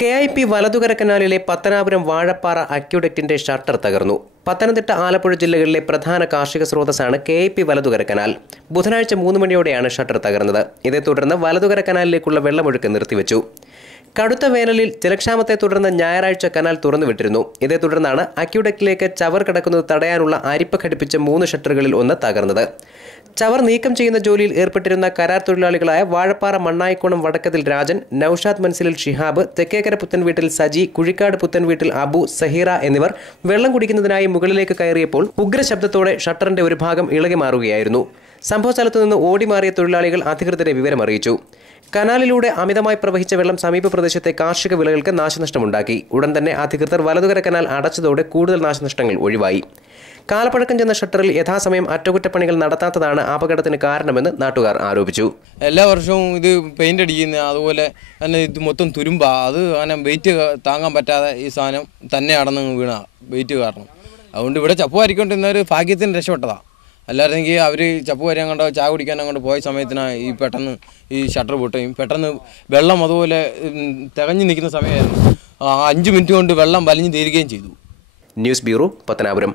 KIP വലതുകര കനാലിലെ Pathanapuram Vazhappara അക്യുഡക്റ്റിന്റെ shutter തകർന്നു. പത്തനംതിട്ട, ആലപ്പുഴ ജില്ലകളിലെ പ്രധാന കാർഷിക സ്രോതസ്സാണ് KIP വലതുകര കനാൽ. ബുധനാഴ്ച 3 മണിയോടെയാണ് ഷട്ടർ തകർന്നത്. ഇതേ തുടർന്ന് വലതുകര കനാലിലേക്കുള്ള വെള്ളമൊഴുക്ക് നിർത്തിവെച്ചു. കടുത്ത വേനലിൽ ജലക്ഷാമത്തെ തുടർന്ന് ഞായറാഴ്ച കനാൽ തുറന്നുവിട്ടിരുന്നു. ഇതേ തുടർന്നാണ് അക്യുഡക്റ്റിലേക്ക് ചവർ കടക്കുന്നത് തടയാനുള്ള അരിപ്പ ഘടിപ്പിച്ച 3 ഷട്ടറുകളിൽ ഒന്ന് തകർന്നത്. ചവർ നീക്കം ചെയ്യുന്ന ജോലിയിൽ ഏർപ്പെട്ടിരുന്ന കരാർ തൊഴിലാളികളായ വാഴപ്പാറ മണ്ണായിക്കോണം വടക്കത്തിൽ രാജൻ, നൌഷാദ് മൻസിലിൽ ഷിഹാബ്, തെക്കേക്കര പുത്തൻവീട്ടിൽ സജി, കുഴിക്കാട് പുത്തൻവീട്ടിൽ അബു, സഹീറ എന്നിവർ വെള്ളം കുടിക്കുന്നതിനായി മുകളിലേക്ക് കയറിയപ്പോൾ ഉഗ്രശബ്ദത്തോടെ ഷട്ടറിന്റെ ഒരു ഭാഗം ഇളകി മാറുകയായിരുന്നു. സംഭവസ്ഥലത്തു നിന്ന് ഓടിമാറിയ തൊഴിലാളികൾ അധികൃതരെ വിവരമറിയിച്ചു. കനാലിലൂടെ അമിതമായി പ്രവഹിച്ച വെള്ളം സമീപ പ്രദേശത്തെ കാർഷിക വിളകൾക്ക് നാശനഷ്ടമുണ്ടാക്കി. ഉടൻ തന്നെ അധികൃതർ വലതുകര കനാൽ അടച്ചതോടെ കൂടുതൽ നാശനഷ്ടങ്ങൾ ഒഴിവായി. കാലപ്പഴക്കം ചെന്ന ഷട്ടറിൽ യഥാസമയം അറ്റകുറ്റപ്പണികൾ നടത്താത്തതാണ് അപകടത്തിന് കാരണമെന്ന് നാട്ടുകാർ ആരോപിച്ചു. എല്ലാ വർഷവും ഇത് പെയിന്റ് അടിക്കുന്ന, അതുപോലെ തന്നെ ഇത് മൊത്തം തുരുമ്പാ. അത് അങ്ങനെ വെയിറ്റ് താങ്ങാൻ പറ്റാതെ ഈ സാധനം തന്നെ അടന്ന് വീണ വെയിറ്റ് കാരണം. അതുകൊണ്ട് ഇവിടെ ചപ്പ് വരയ്ക്കൊണ്ടിരുന്നവർ ഭാഗ്യത്തിന് രക്ഷപ്പെട്ടതാ. അല്ലായിരുന്നെങ്കിൽ അവർ ചപ്പ് വരാൻ കണ്ടോ ചായ കുടിക്കാൻ അങ്ങോട്ട് പോയ സമയത്തിനാണ് ഈ പെട്ടെന്ന് ഈ ഷട്ടർ പൊട്ടുകയും പെട്ടെന്ന് വെള്ളം അതുപോലെ തികഞ്ഞു നിൽക്കുന്ന സമയമായിരുന്നു. 5 മിനിറ്റ് കൊണ്ട് വെള്ളം വലിഞ്ഞു തീരുകയും ചെയ്തു. News bureau, Pathanapuram.